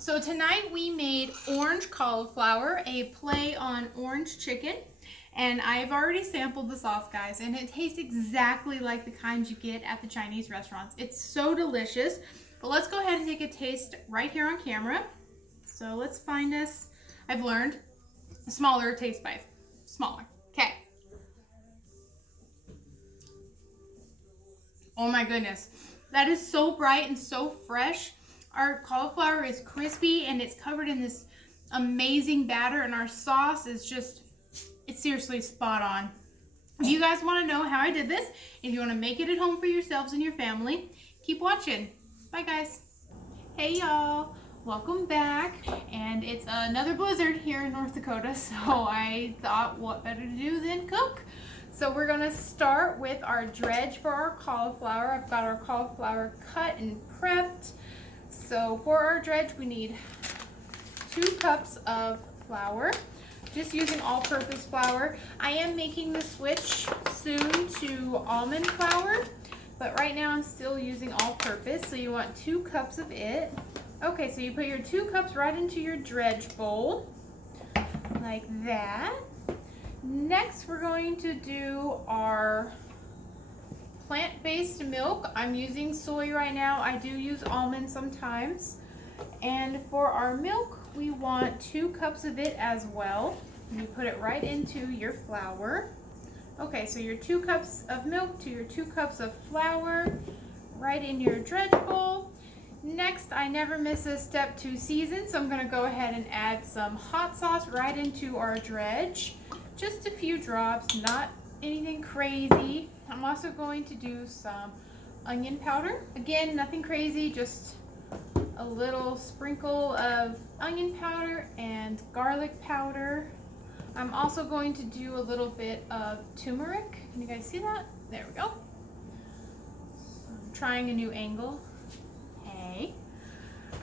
So tonight we made orange cauliflower, a play on orange chicken. And I've already sampled the sauce, guys, and it tastes exactly like the kinds you get at the Chinese restaurants. It's so delicious. But let's go ahead and take a taste right here on camera. So let's find us, I've learned, a smaller taste bite. Smaller. Okay. Oh my goodness. That is so bright and so fresh. Our cauliflower is crispy and it's covered in this amazing batter, and our sauce is just, it's seriously spot on. If you guys want to know how I did this, if you want to make it at home for yourselves and your family, keep watching. Bye guys. Hey y'all, welcome back. And it's another blizzard here in North Dakota, so I thought what better to do than cook. So we're gonna start with our dredge for our cauliflower. I've got our cauliflower cut and prepped. So for our dredge, we need 2 cups of flour, just using all-purpose flour. I am making the switch soon to almond flour, but right now I'm still using all-purpose. So you want 2 cups of it. Okay, so you put your 2 cups right into your dredge bowl, like that. Next, we're going to do our plant-based milk. I'm using soy right now. I do use almond sometimes. And for our milk, we want 2 cups of it as well. You put it right into your flour. Okay, so your 2 cups of milk to your 2 cups of flour right in your dredge bowl. Next, I never miss a step to season, so I'm going to go ahead and add some hot sauce right into our dredge. Just a few drops, not anything crazy. I'm also going to do some onion powder. Again, nothing crazy, just a little sprinkle of onion powder and garlic powder. I'm also going to do a little bit of turmeric. Can you guys see that? There we go. I'm trying a new angle. Hey.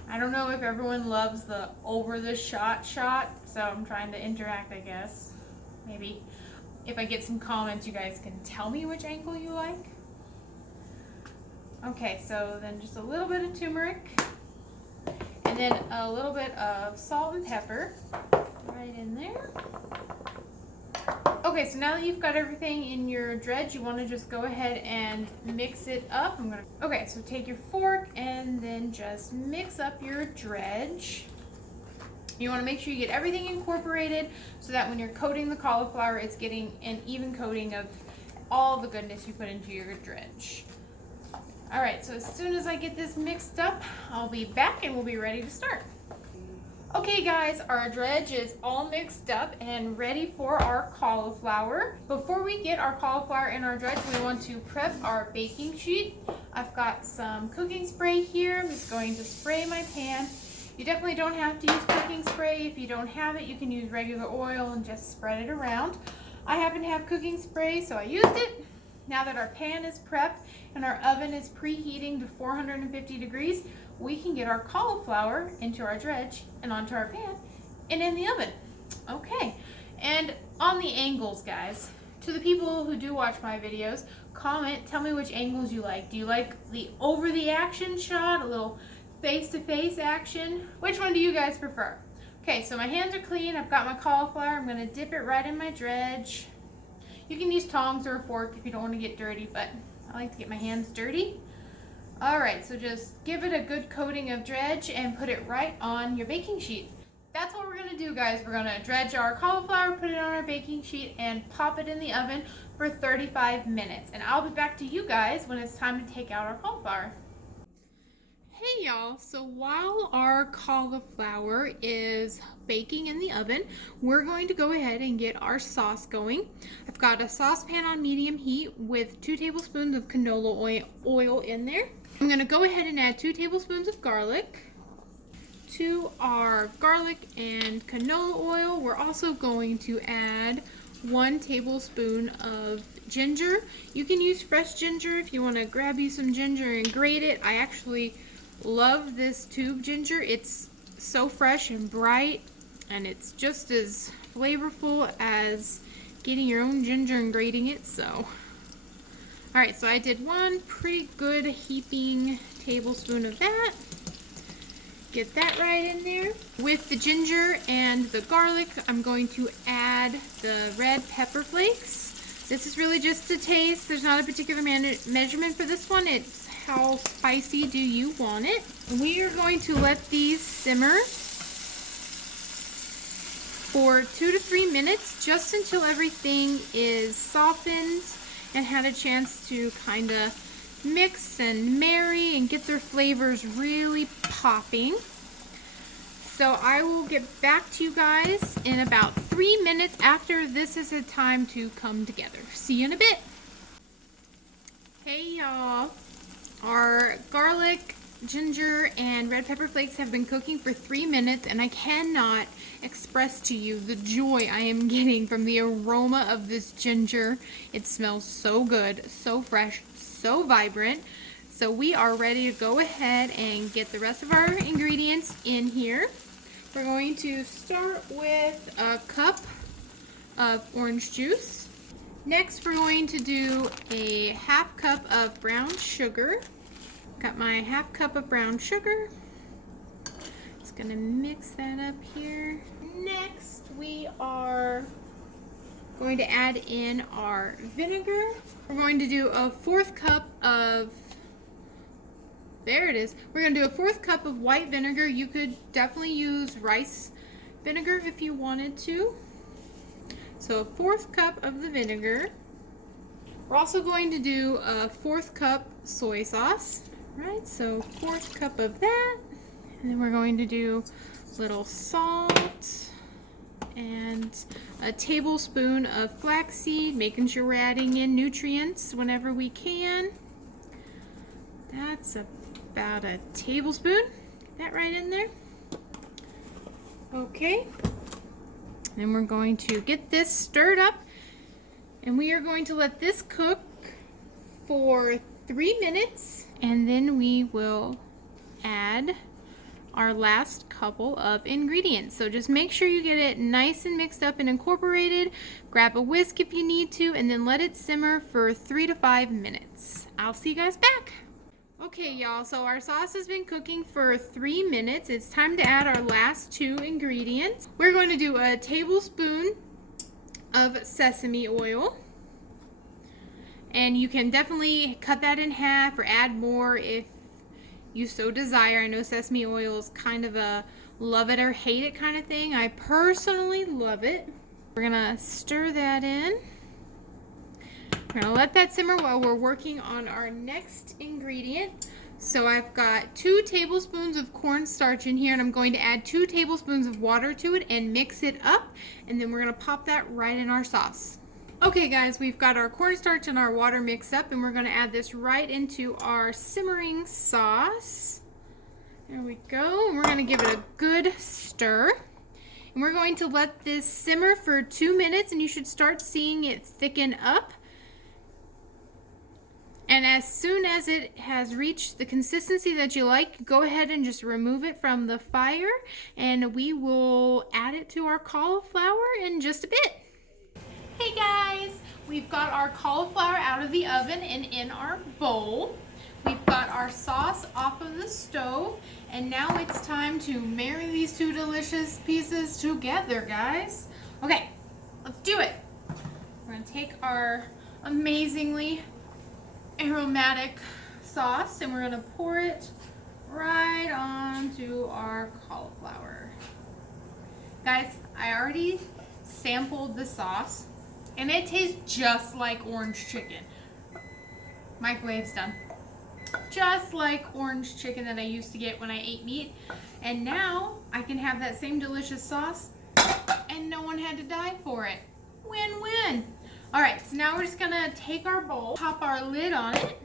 I don't know if everyone loves the over the shot, so I'm trying to interact, I guess. Maybe if I get some comments, you guys can tell me which angle you like. Okay, so then just a little bit of turmeric, and then a little bit of salt and pepper right in there. Okay, so now that you've got everything in your dredge, you want to just go ahead and mix it up. Okay, so take your fork and then just mix up your dredge. You want to make sure you get everything incorporated so that when you're coating the cauliflower, it's getting an even coating of all the goodness you put into your dredge. All right, so as soon as I get this mixed up, I'll be back and we'll be ready to start. Okay guys, our dredge is all mixed up and ready for our cauliflower. Before we get our cauliflower in our dredge, we want to prep our baking sheet. I've got some cooking spray here. I'm just going to spray my pan. You definitely don't have to use cooking spray. If you don't have it, you can use regular oil and just spread it around. I happen to have cooking spray, so I used it. Now that our pan is prepped and our oven is preheating to 450 degrees, we can get our cauliflower into our dredge and onto our pan and in the oven. Okay, and on the angles, guys, to the people who do watch my videos, comment, tell me which angles you like. Do you like the over the action shot, a little face-to-face action? Which one do you guys prefer? Okay, so my hands are clean. I've got my cauliflower. I'm going to dip it right in my dredge. You can use tongs or a fork if you don't want to get dirty, but I like to get my hands dirty. All right, so just give it a good coating of dredge and put it right on your baking sheet. That's what we're going to do, guys. We're going to dredge our cauliflower, put it on our baking sheet, and pop it in the oven for 35 minutes. And I'll be back to you guys when it's time to take out our cauliflower. Hey y'all, so while our cauliflower is baking in the oven, we're going to go ahead and get our sauce going. I've got a saucepan on medium heat with 2 tablespoons of canola oil in there. I'm going to go ahead and add 2 tablespoons of garlic. To our garlic and canola oil, we're also going to add 1 tablespoon of ginger. You can use fresh ginger if you want to grab you some ginger and grate it. I actually love this tube ginger. It's so fresh and bright, and it's just as flavorful as getting your own ginger and grating it. So alright, so I did 1 pretty good heaping tablespoon of that. Get that right in there. With the ginger and the garlic, I'm going to add the red pepper flakes. This is really just a taste. There's not a particular measurement for this one. It's how spicy do you want it. We are going to let these simmer for 2 to 3 minutes, just until everything is softened and had a chance to kind of mix and marry and get their flavors really popping. So I will get back to you guys in about 3 minutes after this is a time to come together. See you in a bit. Hey y'all, our garlic, ginger, and red pepper flakes have been cooking for 3 minutes, and I cannot express to you the joy I am getting from the aroma of this ginger. It smells so good, so fresh, so vibrant. So we are ready to go ahead and get the rest of our ingredients in here. We're going to start with a cup of orange juice. Next, we're going to do a half cup of brown sugar. Got my half cup of brown sugar. Just gonna mix that up here. Next, we are going to add in our vinegar. We're going to do a 1/4 cup of, there it is. We're gonna do a 1/4 cup of white vinegar. You could definitely use rice vinegar if you wanted to. So a 1/4 cup of the vinegar. We're also going to do a 1/4 cup soy sauce. Right, so 1/4 cup of that. And then we're going to do a little salt and a tablespoon of flaxseed, making sure we're adding in nutrients whenever we can. That's about a tablespoon. Get that right in there. Okay. Then we're going to get this stirred up, and we are going to let this cook for 3 minutes, and then we will add our last couple of ingredients. So just make sure you get it nice and mixed up and incorporated. Grab a whisk if you need to, and then let it simmer for 3 to 5 minutes. I'll see you guys back. Okay, y'all, so our sauce has been cooking for 3 minutes. It's time to add our last 2 ingredients. We're going to do a tablespoon of sesame oil. And you can definitely cut that in half or add more if you so desire. I know sesame oil is kind of a love it or hate it kind of thing. I personally love it. We're gonna stir that in. We're gonna let that simmer while we're working on our next ingredient. So I've got 2 tablespoons of cornstarch in here, and I'm going to add 2 tablespoons of water to it and mix it up, and then we're gonna pop that right in our sauce. Okay guys, we've got our cornstarch and our water mixed up, and we're gonna add this right into our simmering sauce. There we go, and we're gonna give it a good stir. And we're going to let this simmer for 2 minutes, and you should start seeing it thicken up. And as soon as it has reached the consistency that you like, go ahead and just remove it from the fire, and we will add it to our cauliflower in just a bit. Hey guys, we've got our cauliflower out of the oven and in our bowl. We've got our sauce off of the stove, and now it's time to marry these 2 delicious pieces together, guys. Okay, let's do it. We're gonna take our amazingly aromatic sauce, and we're gonna pour it right onto our cauliflower. Guys, I already sampled the sauce, and it tastes just like orange chicken. Microwave's done. Just like orange chicken that I used to get when I ate meat. And now I can have that same delicious sauce, and no one had to die for it. Win-win. All right, so now we're just gonna take our bowl, pop our lid on it,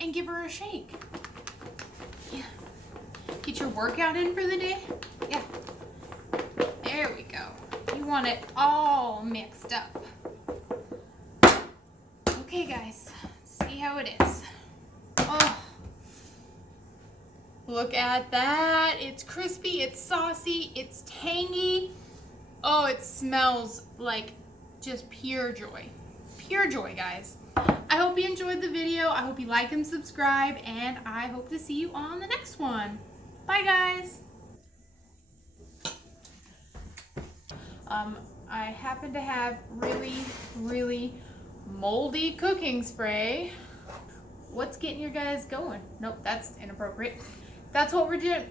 and give her a shake. Yeah. Get your workout in for the day. Yeah. There we go. You want it all mixed up. Okay, guys, see how it is. Oh, look at that. It's crispy, it's saucy, it's tangy. Oh, it smells like just pure joy. Pure joy, guys. I hope you enjoyed the video. I hope you like and subscribe, and I hope to see you on the next one. Bye, guys. I happen to have really moldy cooking spray. What's getting your guys going? Nope, that's inappropriate. That's what we're doing.